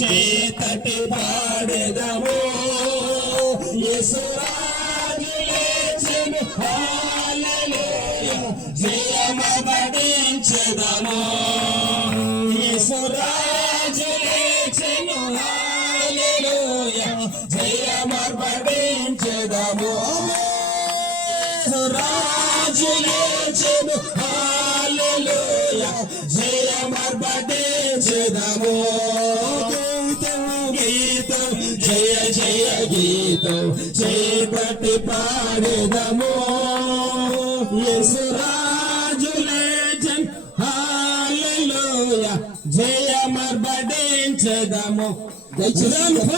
చేతటి పాడెదము యేసురాజు లేచెను హల్లెలూయా జయమబడించెదము యేసురాజు లేచెను హల్లెలూయా జయమబడించెదము యేసురాజు లేచెను హల్లెలూయా జయమబడించెదము గీతం జయ జయ గీతం చేపట్టి పాడెదము యేసురాజు లేచెను హల్లెలూయా జయమబడించెదము.